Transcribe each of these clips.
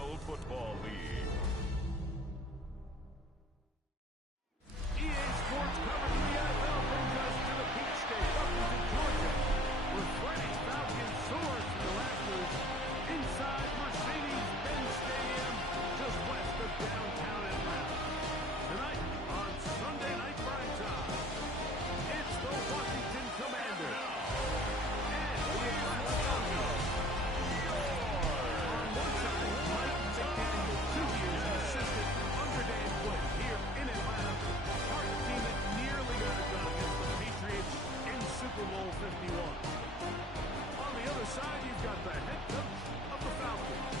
National Football League. EA Sports coverage of the NFL brings us to the Peach State, Buffalo, Georgia, where Friday's Falcons soar to the rafters inside Mercedes-Benz Stadium, just west of downtown Atlanta. Tonight on Sunday Night Primetime, it's the Washington Commanders and the Atlanta Falcons. On one side, Mike McDaniel, 2 years as assistant under Dan Quinn here in Atlanta, part of the team that nearly got it done against the Patriots in Super Bowl 51. On the other side, you've got the head coach of the Falcons.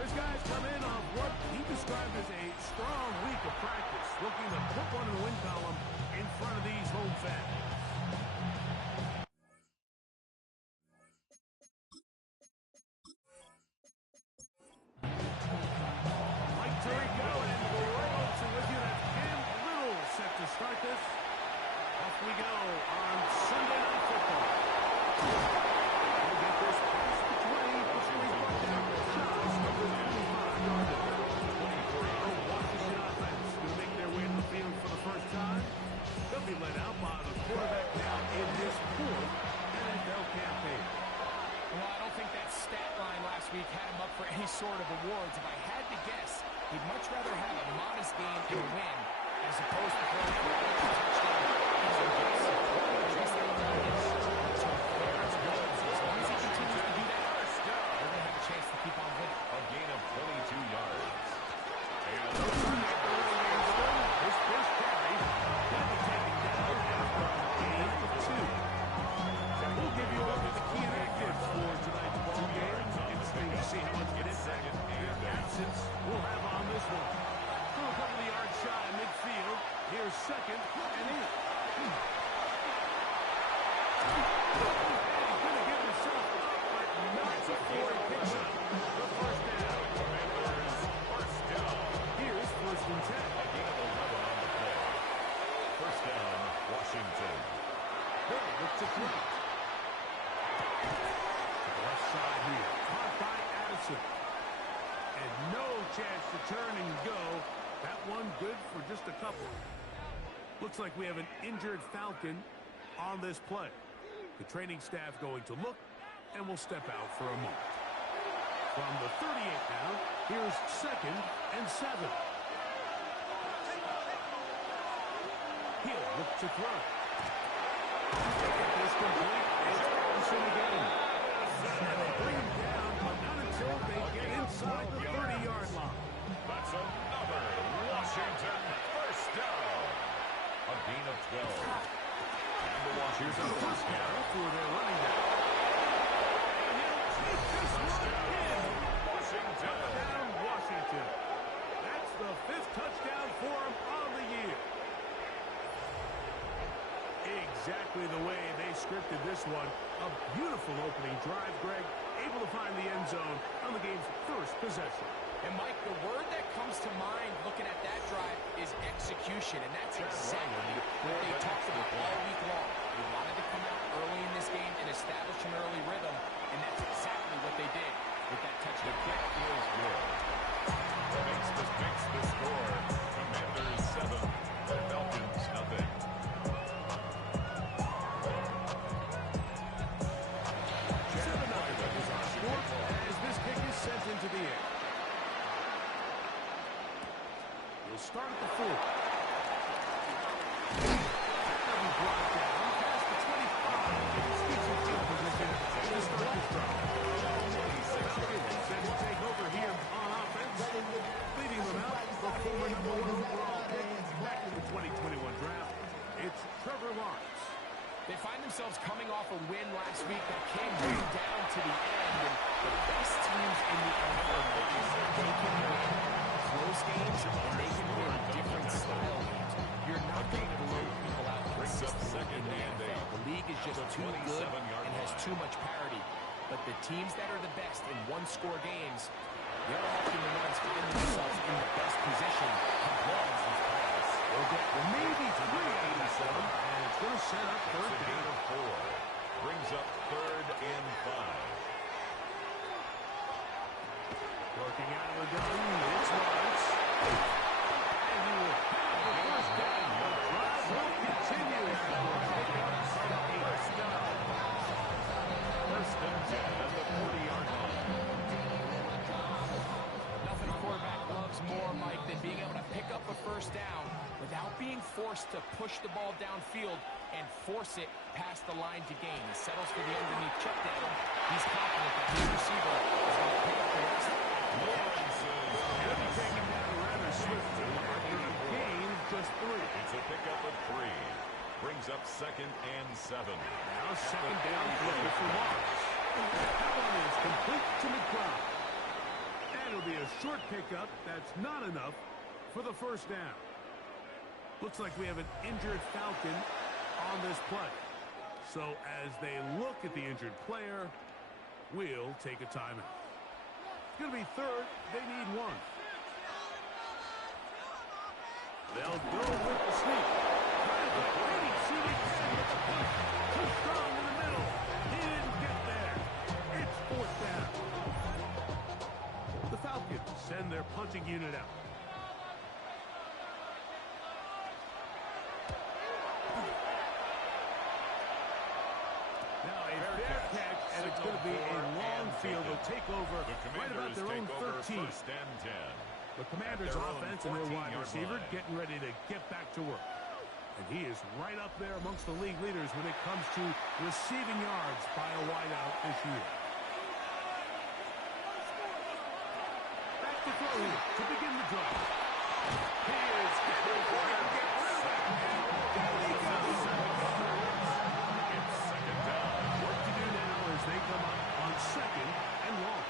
This guy's come in off what he described as a strong week of practice, looking to put one in the win column in front of these home fans. Mike Tirico and Roy Olsen with you. That's Cam Little set to start this. Off we go on Sunday Night Football. We'll get this past the 20 before he's brought down the shots of the 25-yard line. The Washington offense will make their way to the field for the first time. They'll be led out by the quarterback now in his fourth NFL campaign. Well, I don't think that stat line last week had him up for any sort of awards. If I had to guess, he'd much rather have a modest game and win as opposed to throwing for a touchdown. Just like that is. So as long as he continues to do that, they're going to have a chance to keep on winning. A gain of 22 yards. And his first carry, he'll be taken down after a gain of 2. We'll give you a look at the key inactives for tonight's ball game. Interesting to see how much it is. Their absence we'll have on this one. Through a couple of yards shy of midfield. Here's second and 8. He's going to give himself up, but not before he picks up the first down. First down. Here's first and 10. A gain of 11 on the play. First down, Washington. Hill looks to throw. Left side here. Caught by Addison. And no chance to turn and go. That one good for just a couple. Looks like we have an injured Falcon on this play. The training staff going to look, and will step out for a moment. From the 38 now, here's second and 7. Hill looks to throw. It's complete. It's Addison again. And they bring him down, but not until they get inside the 30-yard line. That's another Washington first down. A gain of 12. And the Washington first down for their running back. And he'll take this one in. Washington. Touchdown, Washington. That's the 5th touchdown for him on the year. Exactly the way they scripted this one. A beautiful opening drive, Greg. Able to find the end zone on the game's first possession. And, Mike, the word that comes to mind looking at that drive is execution, and that's exactly what they talked about all week long. They wanted to come out early in this game and establish an early rhythm, and that's exactly what they did with that touchdown. The kick is good. Makes the score. Commanders 7, the Falcons nothing. 7-0 is our score as this kick is sent into the air. We'll start at the 4. That'll be brought down past the 25. It's decent field position to start this drive. Falcons set to take over here on offense. Leading them out, the former number 1 overall pick back in the 2021 draft. It's Trevor Lawrence. They find themselves coming off a win last week that came way down to the end, and the best teams in the NFL, they can win close games, and they can win different style games. You're not going to blow people out consistently in the NFL. The league is just too good and has too much parity. But the teams that are the best in one-score games, they're often the ones finding themselves in the best position to blow these playoffs. They'll get maybe 387, and it's going to set up third down. Of 4. Brings up 3rd and 5. Working out of the gun. It's Lawrence. And he will have the first down. The drive will continue. First down. First and 10 at the 40-yard line. Nothing a quarterback loves more, Mike, than being able to pick up a first down without being forced to push the ball downfield and force it past the line to gain. He settles for the underneath check down. He's confident that his receiver is going to pick up the rest. Lawrence He'll be taken down rather swiftly after a gain of just 3. It's a pickup of 3. Brings up 2nd and 7. Now second down play for Lawrence. That one is complete to McBride. And it'll be a short pickup. That's not enough for the first down. Looks like we have an injured Falcon on this play. So as they look at the injured player, we'll take a timeout. It's going to be third. They need 1. They'll go with the sneak. Too strong in the middle. He didn't get there. It's fourth down. The Falcons send their punting unit out. Now a fair catch, and it's going to be a long field. They'll take over right about their own 13. First and 10. The Commanders' offense and their wide receiver getting ready to get back to work. And he is right up there amongst the league leaders when it comes to receiving yards by a wideout this year. Back to throw here to begin the drive. He is getting for it. It's second down. What to do now as they come up on 2nd and long.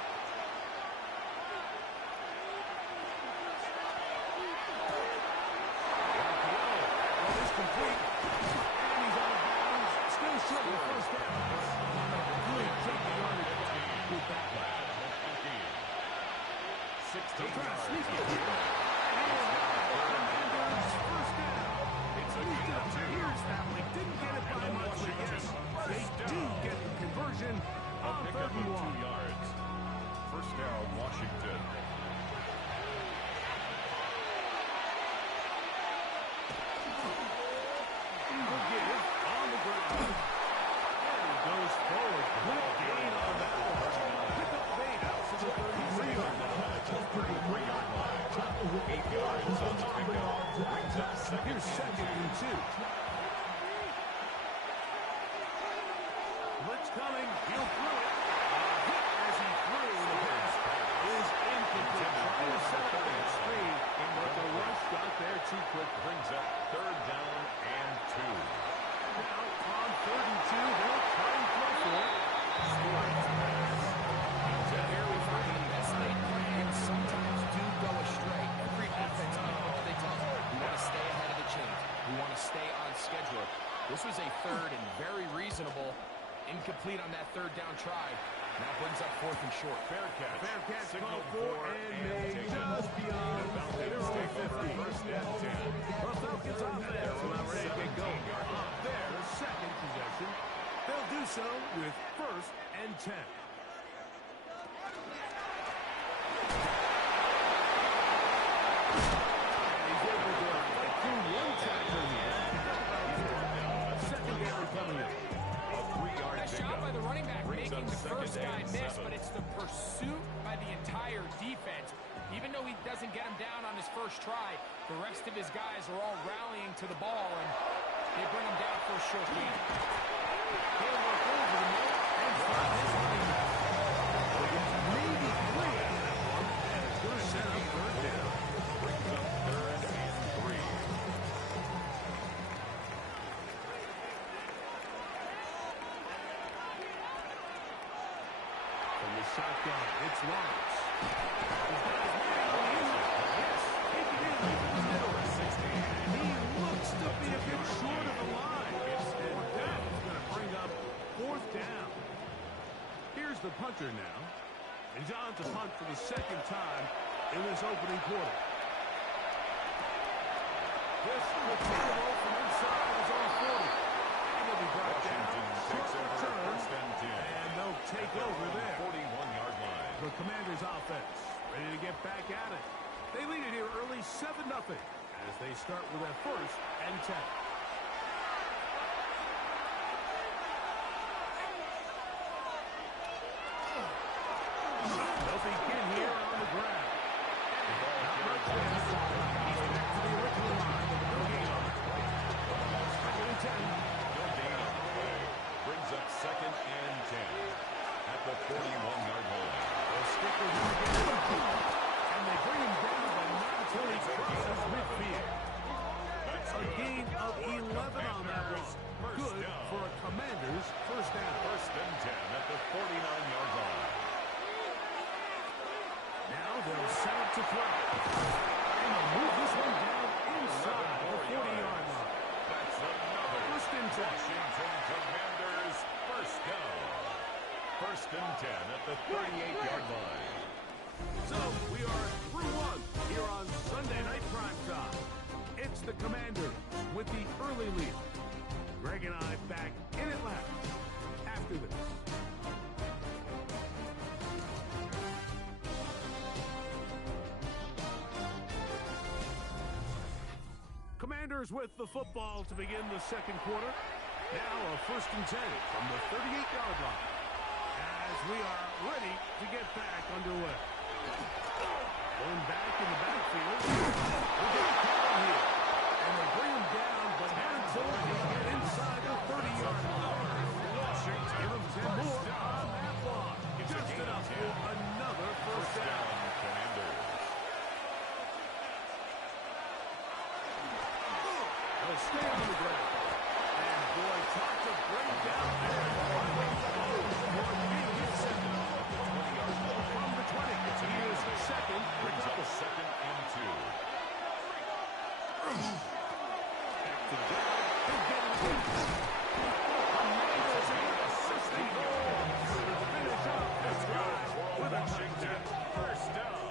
Complete. And he's out of bounds. Still short of the first down. Good jump yardage. Good back. 16 yards. Sneak it here. And first down. It's a here's Family. Didn't get it by much, but yes, they do get the conversion on 3rd and 1. 2 yards. First down, Washington. On the ground. And he goes forward. Quick gain on that one. Pick up 8 out to the 33-yard line. 33-yard line. 8 yards on the pickup. Brings up second. Here's 2nd and 2. Blitz coming. He'll throw it. Hit as he threw. The pass is incomplete. Trying to set up that screen, but the rush got there too quick. Brings up 3rd down and 2. Now on 3rd and 2, they'll try and throw for it. So here we find the best laid plans sometimes do go astray. Every offense, what do they tell us? We want to stay ahead of the chains. We want to stay on schedule. This was a 3rd and very reasonable. Incomplete on that 3rd down try. Now brings up 4th and short. Fair catch. Fair catch Signal called for and made just beyond their own 50. First and 10. The Falcons on there are not ready to get going. On their 2nd possession, they'll do so with 1st and 10. And he's able to fight through 1 tackle here. Second down coming in. Nice job by the running back making the first guy miss, but it's the pursuit by the entire defense. Even though he doesn't get him down on his first try, the rest of his guys are all rallying to the ball, and they bring him down for a short gain. He'll work over the middle and find his running back. Maybe 3 out of that one, and it's going to set up 3rd down. Brings up 3rd and 3. From the shotgun, it's Lawrence. He's got his man on the end. Yes, take it in over the middle. And he looks to be a bit short of the line. And that is going to bring up 4th down. Here's the punter now. And John to punt for the 2nd time in this opening quarter. This will take him over from inside his own 40. And he'll be brought down. Short return. First and 10. And they'll take over there. 41-yard line. The Commanders' offense ready to back at it. They lead it here early 7-0 as they start with a 1st and 10. They'll begin here on the ground. Not much there. He's back to the original line with no gain on it. 2nd and 10. No gain on the play. Brings up 2nd and 10 at the 41-yard line. They'll stick with him again. And they bring him down, but not until he crosses midfield. A gain of 11 on that one. Good for a Commanders' 1st down. 1st and 10 at the 49-yard line. Now they'll set up to throw. And they'll move this one down inside the 40-yard line. That's another 1st and 10. Washington Commanders 1st down. 1st and 10 at the 38-yard line. So we are through one here on Sunday Night Primetime. It's the Commanders with the early lead. Greg and I back in Atlanta after this. Commanders with the football to begin the 2nd quarter. Now a 1st and 10 from the 38-yard line as we are ready to get back underway. Going back in the backfield. We'll get a call here. And they bring him down, but not until they get inside the 30-yard line. Washington give him 10 more on that block. Just enough for another 1st down. Commanders. They'll stay on the ground. And boy, talk to bring down there. From the 20. He is 2nd. Brings up a 2nd and 2. Back to the ground. He'll get it again. Assisting goal to finish up this drive with a Washington 1st down.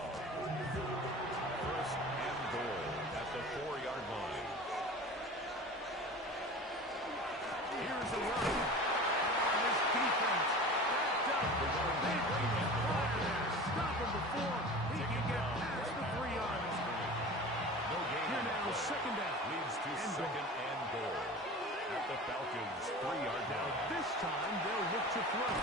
1st and goal at the 4-yard line. Here's a run. This defense backed up. They bring the fire there. Stop him before he can get past the 3-yard line. No gain. Here now, 2nd down. Leads to 2nd and goal at the Falcons 3-yard line. This time they'll look to throw.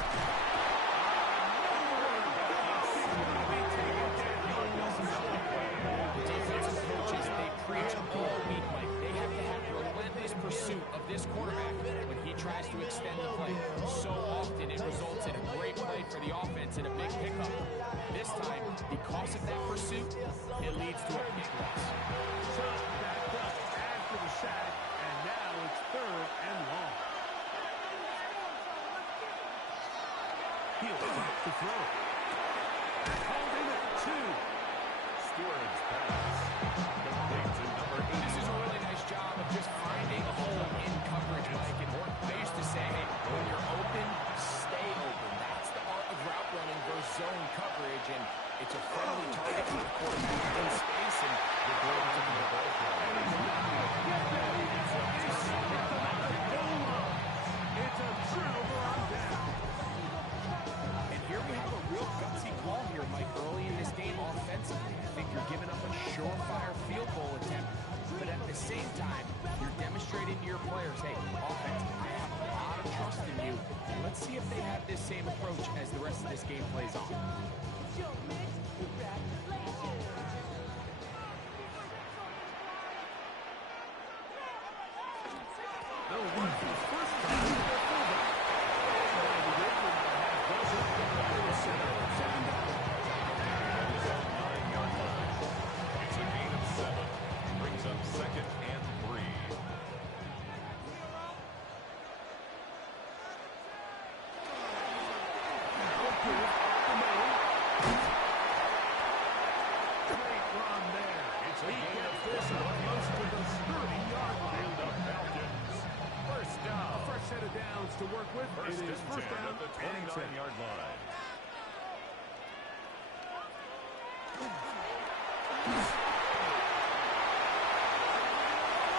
Defensive coaches, they preach all week, Mike. They have to have relentless pursuit of this quarterback when he tries to extend the play. So often it results in a great play for the offense and a big pickup. This time, because of that pursuit, it leads to a big loss. So backed up after the sack, and now it's 3rd and long. He'll stop the throw. Holding it 2. Stewart's pass complete to number 8. This is a really nice job of just finding a hole in coverage, Mike. And I used to say, hey, when you're open, stay open. That's the art of route running versus zone coverage, and it's a friendly target for the quarterback in space, and you're going to the ball. It's a turnover on down. And here we have a real gutsy call here, Mike, early in this game offensively. I think you're giving up a surefire field goal attempt, but at the same time, you're demonstrating to your players, hey, offense, I have a lot of trust in you. Let's see if they have this same approach as the rest of this game plays on. They'll run for the first time with their fullback. It's a gain of 7. Brings up 2nd and 3. Great run there. He gets this up close to the 30-yard line. The Falcons 1st down. A fresh set of downs to work with. First It is and 1st 10 down at the and 10. 29-yard line.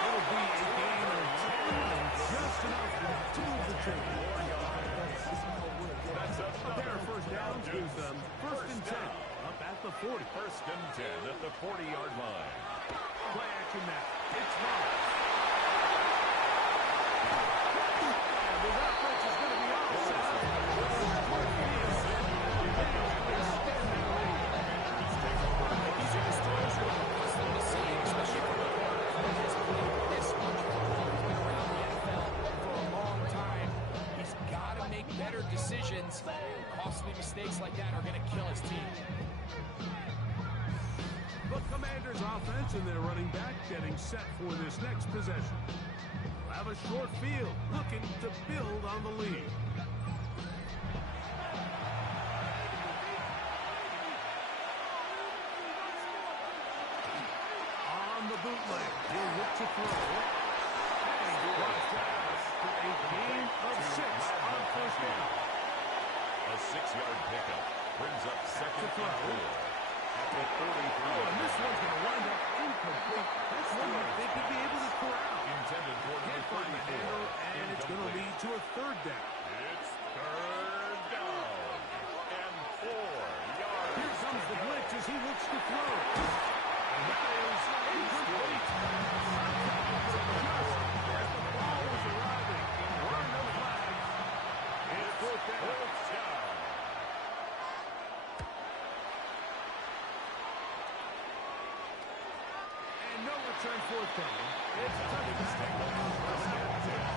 It'll be a gain of 10 and just enough to move the chain. That's A pair of 1st downs gives them 1st and 10 up at the 40. First and 10 at the 40-yard line. Play action now. It's Lawrence. And his offense is going to be offside. These are the stories you're accustomed to seeing, especially from a quarterback who has played this much football. He's been around the NFL for a long time. He's got to make better decisions. Costly mistakes like that are going to kill his team. The Commanders' offense and their running back getting set for this next possession. They'll have a short field, looking to build on the lead. On the bootleg, he'll look to throw. And he brought down for a gain of 6 on first down. A 6-yard pickup brings up second and 4. At the 43. And this one's going to wind up incomplete. That's one that they could be able to corral. Intended for Can't find the handle, and it's going to lead to a third down. It's third down and 4 yards. Here comes the blitz as he looks to throw. And that is incomplete. Just as the ball was arriving. Run no flags. It's fourth down. And no return fourth down. It's a touchdown.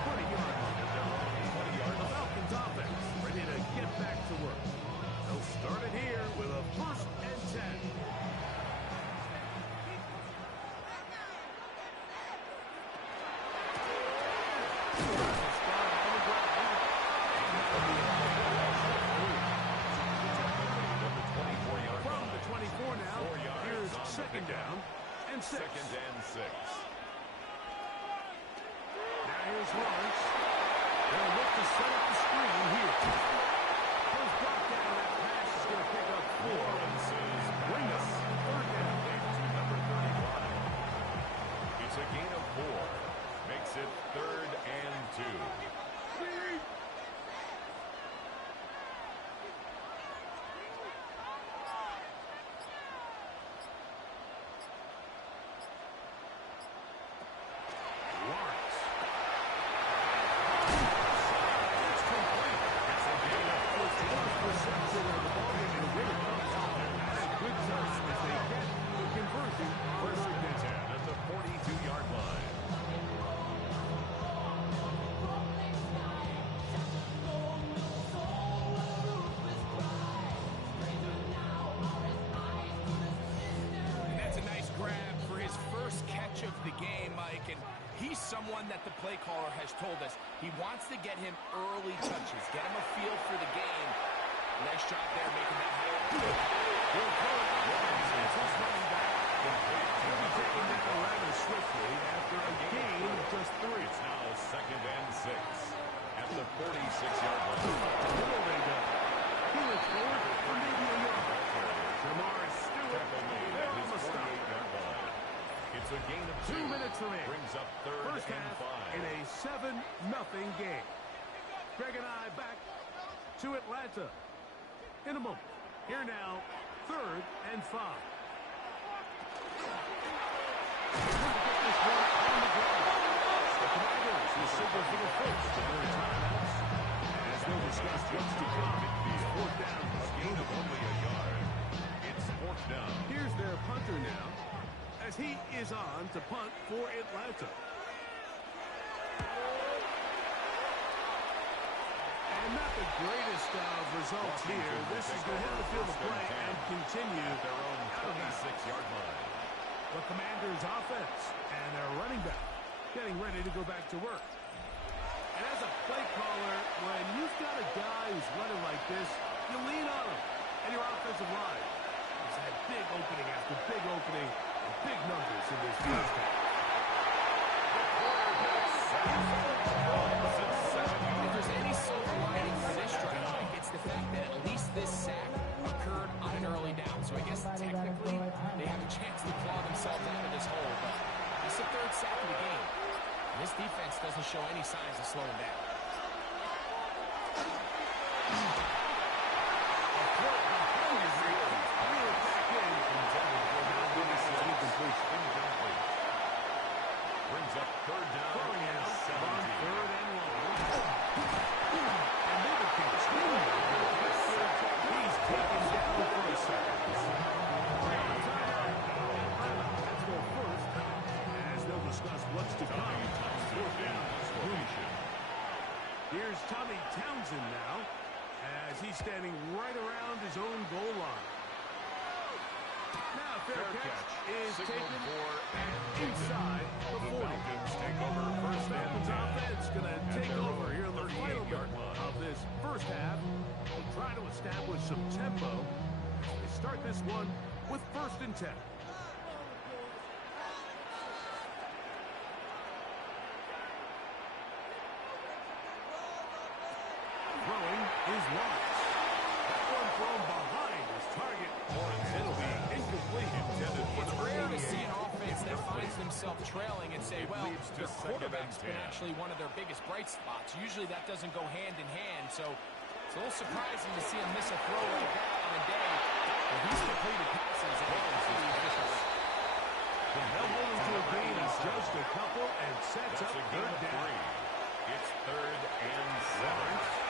20-yard line. The Falcons offense ready to get back to work. They'll start it here with a first and 10. From the 24 now, here's second down and 6. Second and 6. Now here's Lawrence. They'll look to set up the screen here. Goes brought down. That pass is going to pick up 4. Lawrence's Bring up third down. to number 31. It's a gain of 4. Makes it third and 2. Lawrence. It's complete. It's a gain of 4. Reception of the ball game, and here it comes. And a good touch as they get the conversion for third down. At the 42-yard line. And that's a nice grab for his first catch of the game, Mike. And he's someone that the play caller has told us he wants to get him early touches, get him a feel for the game. Nice job there making that happen. He'll throw it out. It's his running back. He'll be taken down rather swiftly after a gain of just 3. It's now second and 6 at the 46-yard line. What will they do? He looks forward for maybe a yard. Jamar Stewart. Tackle made at his 48-yard line. It's a gain of 2. 2 minutes remaining. Brings up third First and half 5. in a 7-0 game. Greg and I back to Atlanta in a moment. Here now, third and 5. The Commanders will signal for the first of their timeouts. As we'll discuss what's to come, fourth down. A gain of only a yard. It's fourth down. Here's their punter now, as he is on to punt for Atlanta. And not the greatest of results here. This is going to hit the field of play and continue Their own out of bounds. 26-yard line. The Commanders' offense and their running back getting ready to go back to work. And as a play caller, when you've got a guy who's running like this, you lean on him. And your offensive line has had big opening after big opening and big numbers in this first half. If there's any silver lining for this drive, Mike, it's the fact that at least this sack occurred on an early down. So I guess technically they have a chance to claw themselves out of this hole. But it's the third sack of the game. And this defense doesn't show any signs of slowing down. Reel it back in Townsend now, as he's standing right around his own goal line. Now fair catch is taken inside the 40. Falcons take over first and Falcons 10. offense going to take over here in the final bit of this first half. They'll try to establish some tempo. They start this one with first and 10. Throwing is Lawrence. That one thrown behind his target. It'll be incomplete. Intended for It's the rare to see an offense that finds themselves trailing and say, well, Leads to their second and quarterback's been 10. actually one of their biggest bright spots. Usually that doesn't go hand in hand, so it's a little surprising to see him miss a throw like that on a day where he's completed passes at pretty efficiently. The held holding to a gain is just a couple and sets That's up a gain third of down. 3. It's third and 7.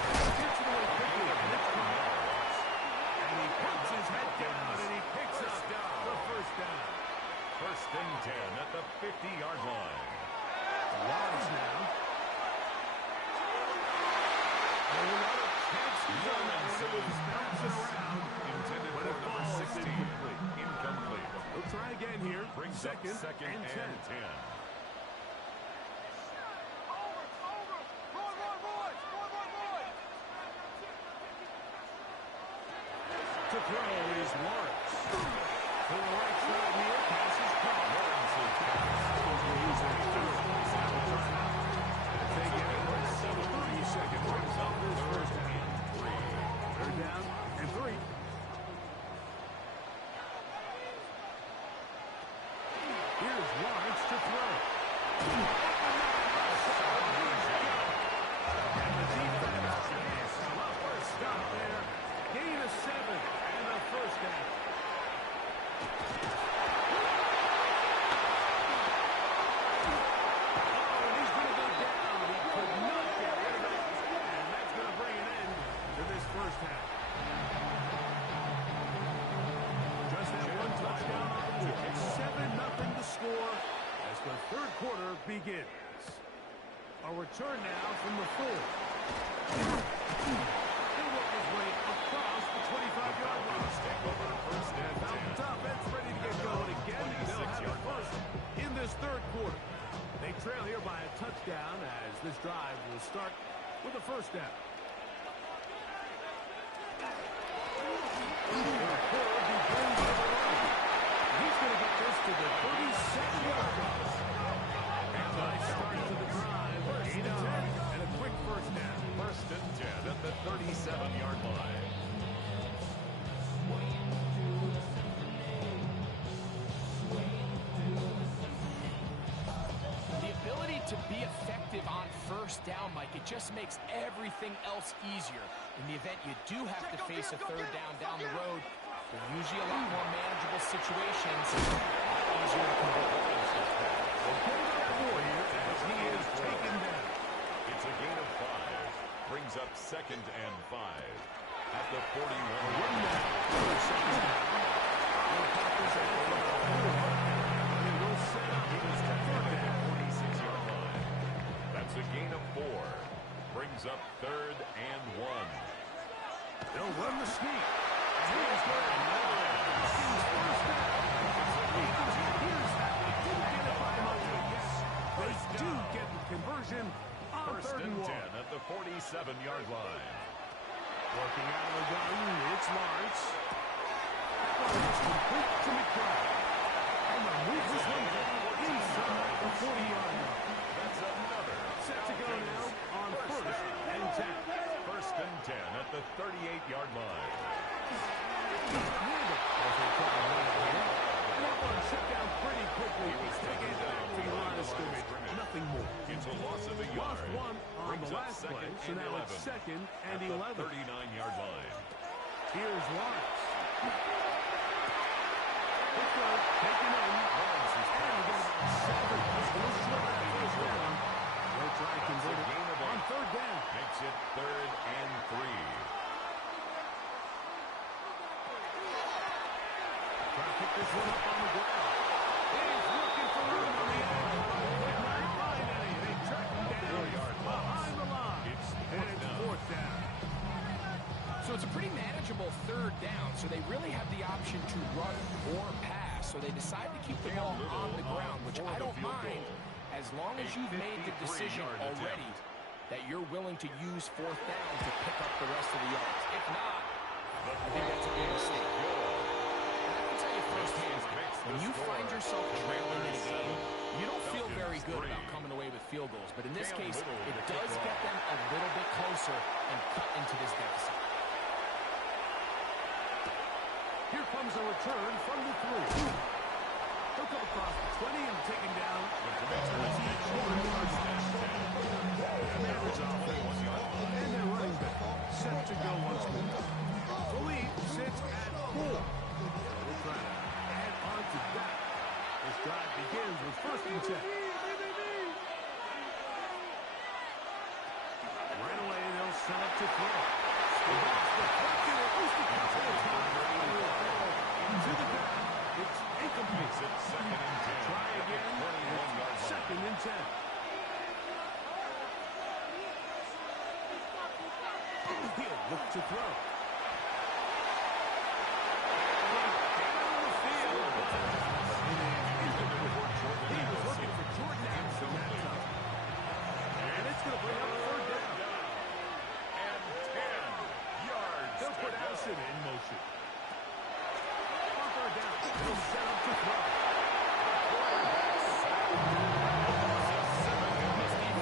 Gets it away quickly, and it's caught. And he puts his head down, and he picks up the first down. First and 10 at the 50-yard line. Lawrence now. A lot of chances on that one. It was bouncing around. Intended But for it number falls 16. incomplete. Incomplete. We'll try again here. Brings Second up second and 10. 10. To throw is Lawrence. To the right side here. Pass is caught. Lawrence's pass. They get it with 30 seconds. Brings up this first down. Third down and 3. Here's Lawrence to throw. And the defense is a stop there. Gain of 7 and a first down. Oh, and he's going to go down. He could not get rid of it. And that's going to bring an end to this first half. Just that one touchdown on the board. It's 7-0 to score as the third quarter begins. A return now from the 4. He'll work his way across the 25-yard line. Take over first and 10. Falcons offense ready to get going again. They'll have it first in this third quarter. They trail here by a touchdown as this drive will start with a first down. Third quarter begins with a run. He's going to get this to the 37-yard line. And nice start to the drive. 8 of 10 and a quick first down. First and 10 at the 37-yard line. The ability to be effective on first down, Mike, it just makes everything else easier. In the event you do have to face a third down the road, they're usually a lot more manageable situations. Easier to convert. As he is taken down. It's a gain of 5. Brings up second and 5 at the 41. That's a gain of 4. Brings up third and 1. They'll run the sneak. And here's where Falcons first down. Here's how they didn't get it by much, but yes, they do get the conversion on First third and and 10 at the 47-yard line. Working out of the gun, it's Lawrence. It's complete to McBride. And the move was one inside the 40-yard line. That's another. Set to go now on first and 10. First and 10 at the 38-yard line. And that one shut down pretty quickly. He's taken back to the line of scrimmage. Nothing more. It's a loss of a Lost yard. one on Brings the up last second play, so and now 11 it's second and at 11. the 39-yard line. Here's Lawrence. Quick throw, taken in. Lawrence is And he gets 7. He's going to short that first down. They'll try to convert it on third down. Makes it third and 3. Try to pick this one up on the ground. He's looking for room on the edge. Could not find any. They track him down third down, so they really have the option to run or pass. So they decide to keep the ball on the ground, which I don't mind as long as you've made the decision already that you're willing to use fourth down to pick up the rest of the yards. If not, I think that's a big mistake. And I can tell you firsthand, when you find yourself trailing in a game, you don't feel very good about coming away with field goals. But in this case, it does get them a little bit closer and cut into this deficit. Here comes a return from the 3. He'll come across the 20 and taken down. And their running back set to go once more. The lead sits at 4. We'll try to add on to that. This drive begins with 1st and 10. Right away, they'll set up to throw. To the ground. It's incomplete. It's 2nd and 10. Try again. It's 2nd and 10. He'll look to throw. Down the field. He was looking for Jordan Addison that time. And it's going to bring up 3rd down. And 10 yards. They'll put Addison in motion. Down. He'll set up to throw.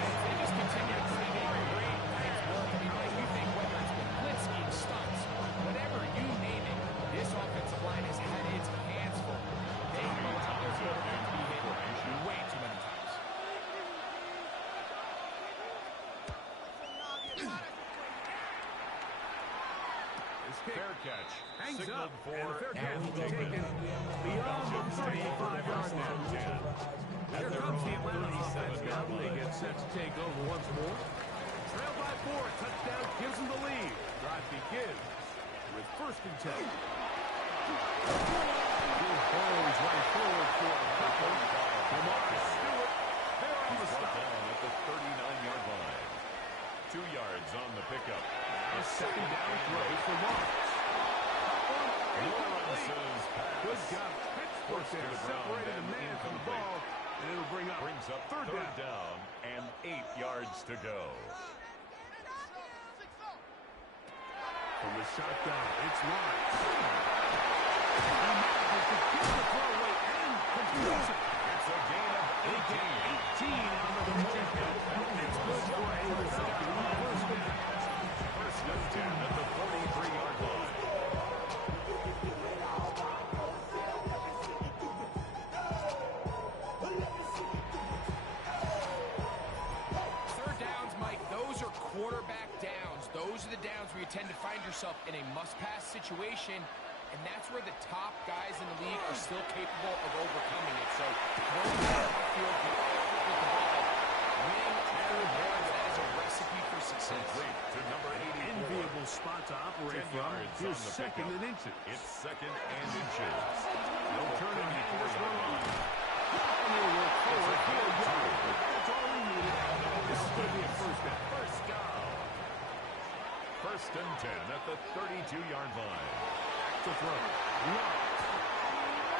They just continue to play great nice work. I mean, like you think whether it's been blitz scheme, stunts, whatever you name it, this offensive line has had its hands full. They know how their quarterback can be hit way too many times. Fair catch. Hangs Signaled up, for and the fair catch will be taken beyond the 35-yard line. Here comes the Atlanta offense now. They get set to take over once more. Trail by 4. Touchdown gives them the lead. Drive begins with 1st and 10. Good balls right forward for a couple. Lamar Stewart, they're on the stop. Down at the 39-yard line. 2 yards on the pickup. A 2nd down throw for Lawrence. Lawrence's pass. Good job. Pittsburgh there. Separated the man from the ball. And it'll brings up third down and 8 yards to go. From the shotgun, it's Lawrence. He manages to get the throw away and completes it. It's a gain of 18. 18 on the momentum. It's good for a reception on the 1st down. 1st and 10 at the 43-yard line. Quarterback downs. Those are the downs where you tend to find yourself in a must-pass situation, and that's where the top guys in the league are still capable of overcoming it. So, throwing the ball field, get accurate with the ball, winning third downs, that is a recipe for success. To number 84. Enviable spot to operate from. Here's 2nd and inches. It's 2nd and inches. No turn and hand this one on. And he'll work forward. That's all we needed. This is going to be a 1st down. 1st and 10 at the 32-yard line. Back to throw. Lawrence.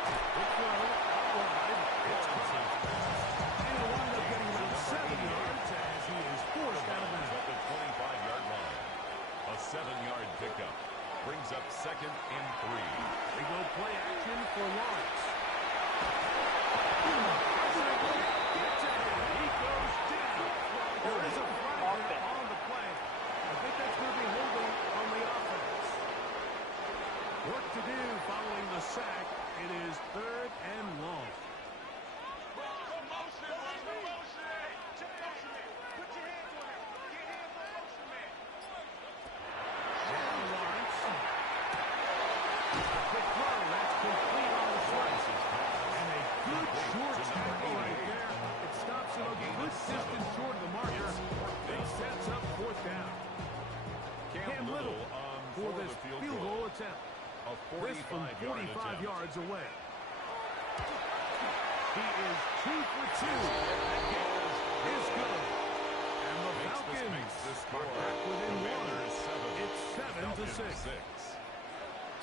Quick throw. Out wide. It's caught. And he'll wind up getting around 7 yards as he is forced out of bounds. At the 25-yard line. A 7-yard pickup. Brings up 2nd and 3. They go play action for Lawrence. He goes down. There is a flag on the play. I think that's going to be holding on the offense. Work to do following the sack. It is 3rd and long. Down Lawrence. Quick throw. That's complete on the slice. And a good short tackle right there. It stops him a good distance short of the marker. It sets up 4th down. Cam Little for this field goal attempt. This from 45 yards away. He is 2 for 2. That is good. And the Falcons are back within 1. It's 7-6.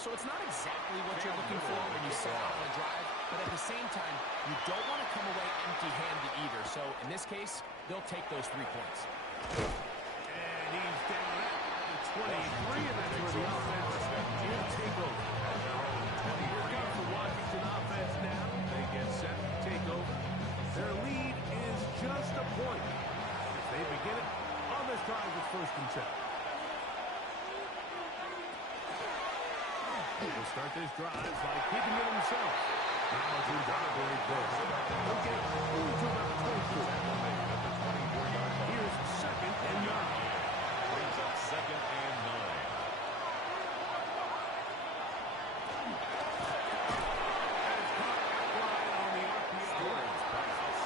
So it's not exactly what you're looking for when you set out on a drive, but at the same time, you don't want to come away empty-handed either. So in this case, they'll take those 3 points. And he's down at the 23, and that's where the offense will take over. Here comes the Washington offense now. They get set to take over. Their lead is just a point. If they begin it on this drive, it's 1st and 10. He'll start this drive by keeping it himself. Now to Donovan first. Okay, moving to about 24. Here's 2nd and 9. Brings up 2nd and 9. That's caught outright on the RPO.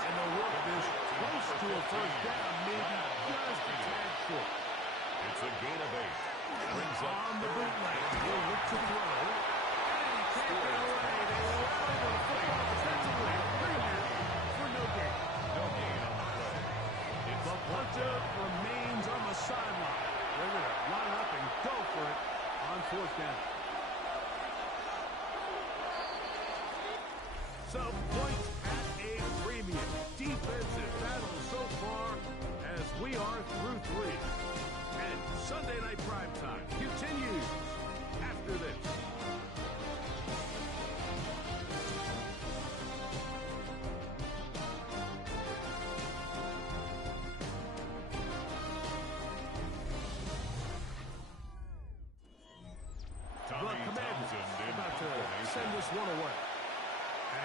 And they'll work this close to a 1st down, maybe just a tad short. It's a gain of 8. Brings up On the bootleg, he'll look to throw. And he can't get away. They will rally the football defensively. Bring him in for no gain. no gain on the play. The punter remains on the sideline. They're going to line up and go for it on 4th down. Some points at a premium. Defensive battle so far as we are through 3. And Sunday Night Primetime continues after this. The Commanders about to send this one away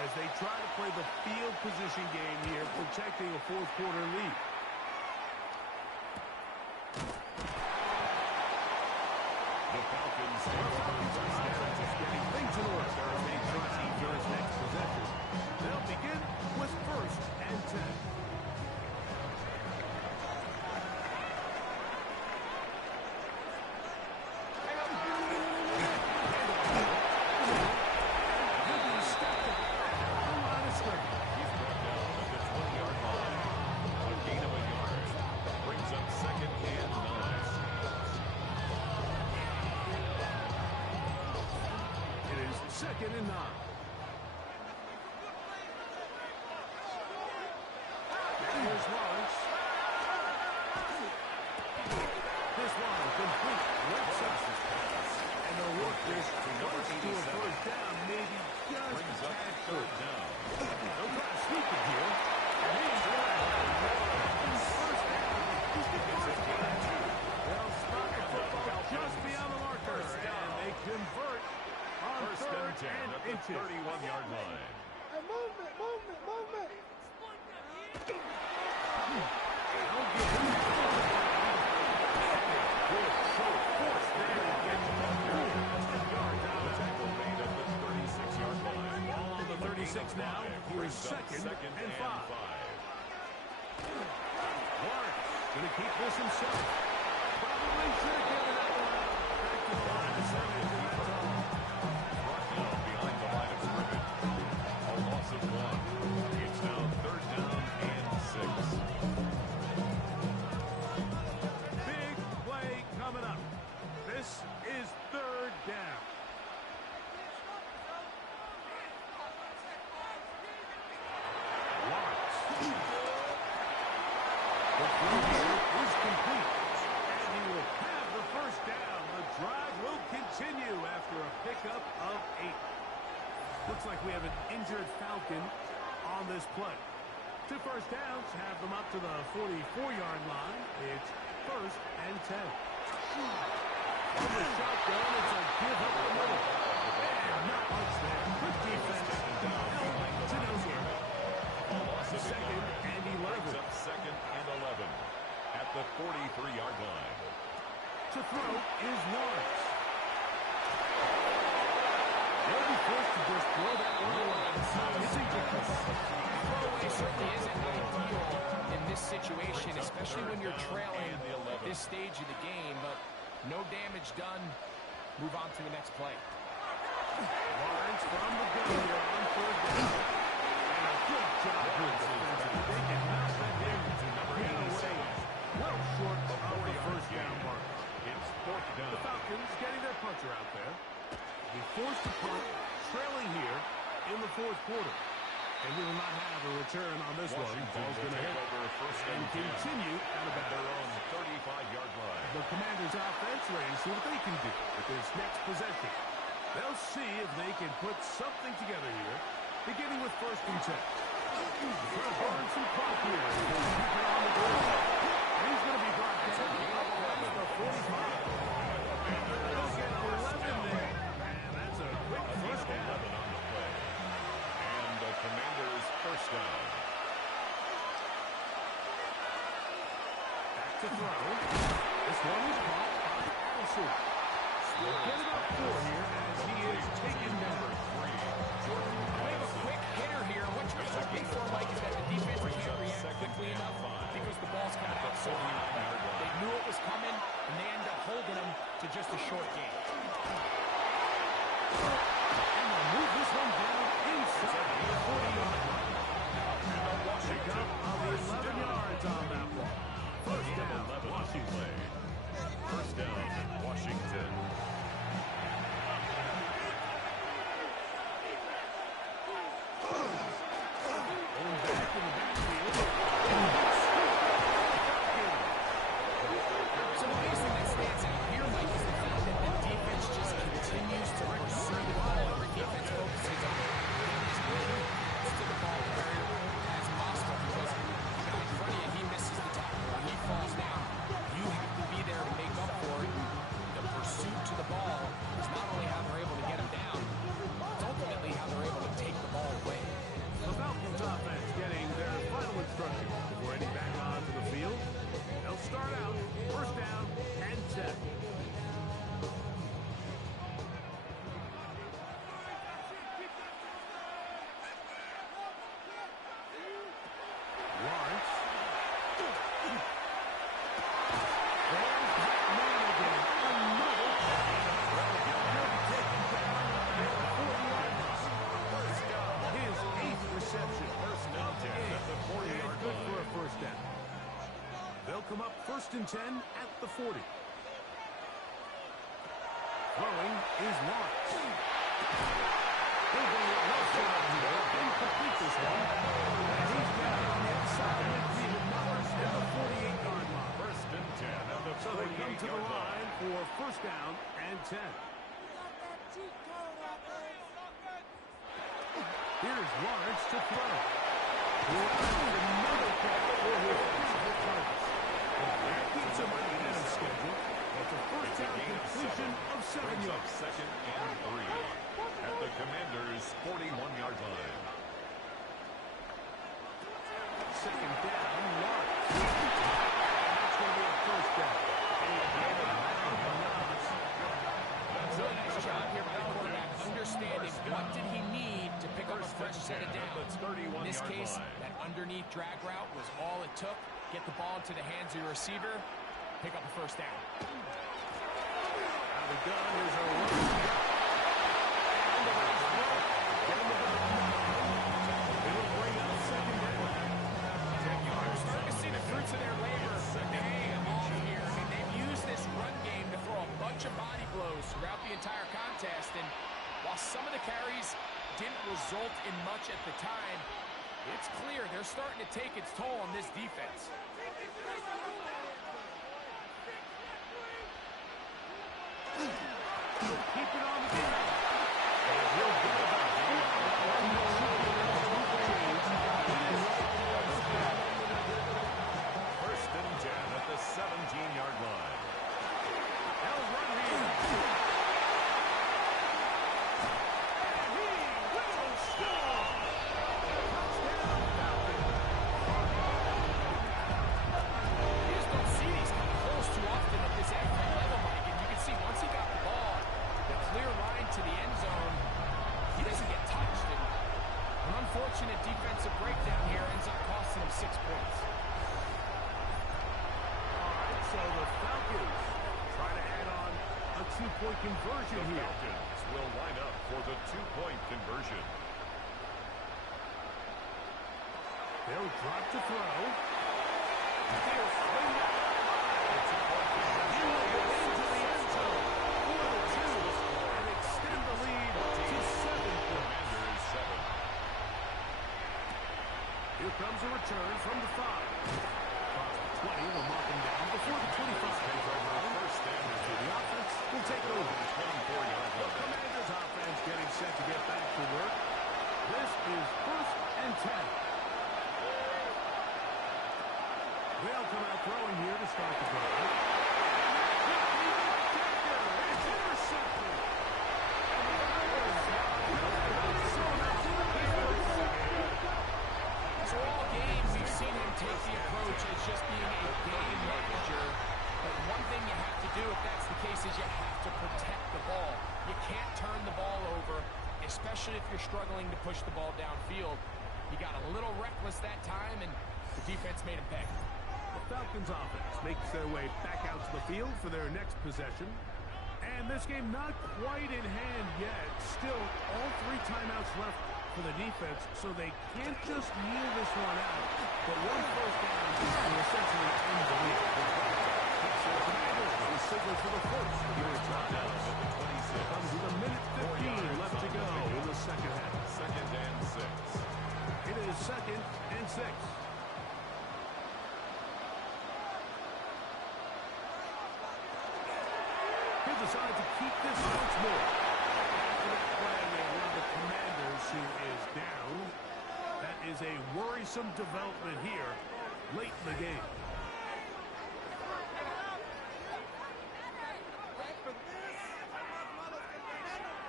as they try to play the field position game here, protecting a 4th quarter lead. The Falcons Getting things in order as they try defense next possession. They'll begin with 1st and 10. Second and 9. Here's Lawrence. This one complete. Left side. And they'll work this close to a 1st down, maybe just brings up 3rd down. They'll try to sweep it here. And he's right. First down. They'll spot the football just beyond the marker. And they convert on 3rd and at the 31-yard line. Movement. Ball on the 36 now. Here's 2nd and 5. Lawrence going to keep this himself. Probably should have given that one out. Back to the line of scrimmage, and that's all. Behind the line of scrimmage. A loss of 1. It's now 3rd down and 6. Big play coming up. This is 3rd down. Lawrence. The throw here is complete. And he will have the 1st down. The drive will continue after a pickup of 8. Looks like we have an injured Falcon on this play. 2 first downs have them up to the 44-yard line. It's 1st and 10. On the shotgun, it's a give up the middle. And not much there. Good defense. To no gain. 2nd and 11. Up 2nd and 11 at the 43-yard line. To throw is Lawrence. They'll be forced to just throw that one away. It's incomplete. Throwaway certainly isn't ideal in this situation, especially when you're trailing at this stage of the game, but no damage done. Move on to the next play. Lawrence from the gun here on 3rd down. And a good job here defensively. They can not let him get away well short of the 1st down mark. It's 4th down. The Falcons getting their puncher out there. He forced to punt, trailing here in the fourth quarter. And we will not have a return on this one. Ball's going to hit and continue at about their own 35-yard line. the Commanders' offense ready to see what they can do with this next possession. They'll see if they can put something together here, beginning with 1st and 10. Trying to burn some clock here. Keep it on the board. And he's going to be brought down up the 45. They'll get 11 there. Man, that's a quick first down. 11 on the play. And the Commanders' first down. Back to throw. This one is caught by Allison. We'll get it up 4 here as he is taken down. We have a quick hitter here. What you're looking for, Mike, is that the defense can't react quickly enough because the ball's cut out so high. They knew it was coming, and they end up holding them to just a short game. And they'll move this one down inside the 40-yard line. Pick up on the 11 yards on that one. First down, Washington. First down, Washington. Going back in the backfield. So the biggest thing that stands out here, Mike, is the fact that the defense just continues to pursue the ball. Every defense focuses on getting as close to the ball carrier as possible because the guy in front of you, he misses the tackle or he falls down. You have to be there to make up for it. The pursuit to the ball is not only how they're able to get him down, it's ultimately how they're able to take the ball away. The Falcons offense getting their final instructions before heading back onto the field. They'll start out first down and 10. Lawrence. There's that man again. Another he'll be taken down at the 40-yard line. His 8th reception. First down at the 40-yard line. Good for a first down. They'll come up 1st and 10 at the 40. Throwing is Lawrence. He'll go left side here and complete this one. And he's got it on the outside of midfield. Lawrence at the 48-yard line. First and 10 at the 48-yard line. So they come to the line for first down and 10. Here's Lawrence to throw. Another catch for his first target. That keeps him ahead of schedule. It's a first down completion of 7 yards. Second and 3 at the Commanders' 41-yard line. Second down, Lawrence. That's going to be a first down. Really nice job here by the quarterback, understanding what did he need to pick up a fresh set of downs. In this case, that underneath drag route was all it took. Get the ball into the hands of your receiver, pick up a first down. Now the gun is a run. And the nice throw. It'll bring up second down. You're starting to see the fruits of their labor pay off here. I mean, they've used this run game to throw a bunch of body blows throughout the entire contest. And while some of the carries didn't result in much at the time, it's clear they're starting to take its toll on this defense. Keep it on the ground. And he'll get about First and 10 at the 17-yard line. They'll run here. And he will score. Touchdown, Falcons. You just don't see these kind of holes too often at this NFL level, Mike. And you can see once he got the ball, the clear line to the end zone, he doesn't get touched. And an unfortunate defensive breakdown here ends up costing him 6 points. All right, so the Falcons try to add on a two-point conversion The here. Falcons will line up for the two-point conversion. They'll drop to throw. They'll swing it. It's a point conversion. He will go into the end zone for the two and extend the lead return from the 5. Across the 20, they'll mark him down before the 25. First down So the offense will take over. 24-yard The line. Commanders offense getting set to get back to work. This is 1st and 10. They'll come out throwing here to start the drive. It's intercepted. So all games we've seen him take the approach as just being a game manager. But one thing you have to do if that's the case is you have to protect the ball. You can't turn the ball over, especially if you're struggling to push the ball downfield. He got a little reckless that time, and the defense made him pay. The Falcons offense makes their way back out to the field for their next possession. And this game not quite in hand yet. Still, all 3 timeouts left for the defense, so they can't just kneel this one out. But one first down will essentially end the lead. So the Commanders will signal for the first here at timeout. Comes with a minute 15 left to go in the second half. 2nd and 6. It is 2nd and 6. He'll decide to keep this once more. After that play with one of the Commanders who is down, that is a worrisome development here late in the game.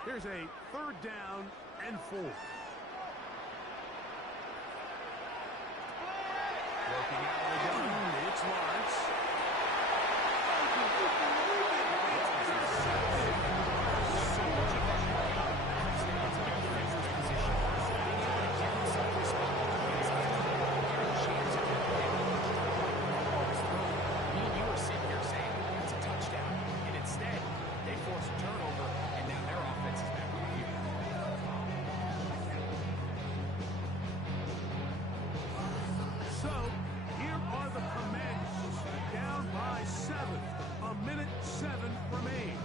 Here's a 3rd down and 4. Working out of the gun, it's Lawrence. You were sitting here saying it's a touchdown, and instead they forced a turnover, and now their offense is back on the field. So, here are the Commanders, down by 7. A minute 7 remain.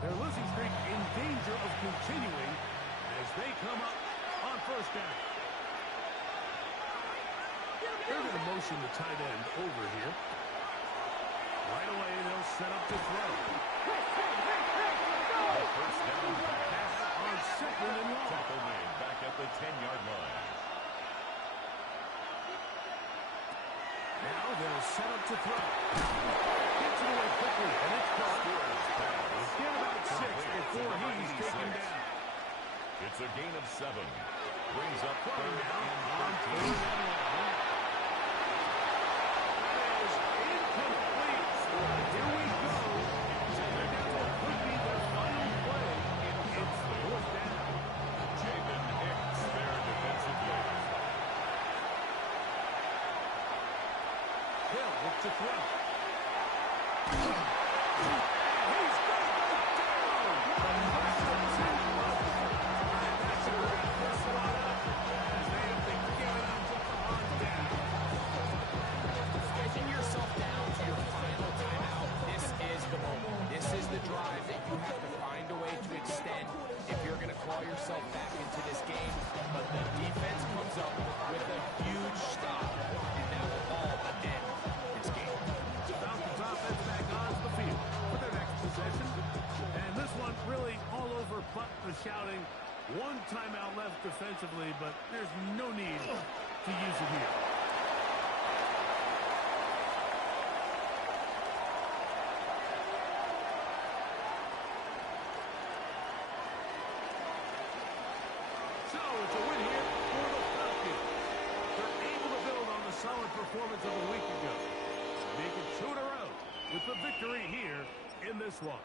Their losing streak in danger of continuing as they come up on 1st down. They're going to motion the tight end over here. Right away, they'll set up to throw. First down pass. On 2nd and long. Tackle made back at the 10-yard line. Now they'll set up to throw. Gets it away quickly, and it's caught. Get about 6 before he's taken down. It's a gain of 7. Brings up 3rd Down on and 3rd 13. and long. That is incomplete. Here we go. They're down to what could be their final play. It's 4th down. Jamin Hicks there defensively. Hill looks to throw. And he's going to go down. Pressure's in low. And that's a wrap this one up as they have been given up to come on down. Getting yourself down to your final timeout, this is the moment. This is the drive that you have to find a way to extend if you're going to claw yourself back into this game. But the defense comes up with a huge stop, and that will all but end this game. Falcons offense back onto the field for their next possession. And this one really all over but the shouting. 1 timeout left defensively, but there's no need to use it here. So it's a win here for the Falcons. They're able to build on the solid performance of a week ago. Make it 2 in a row with the victory here in this one.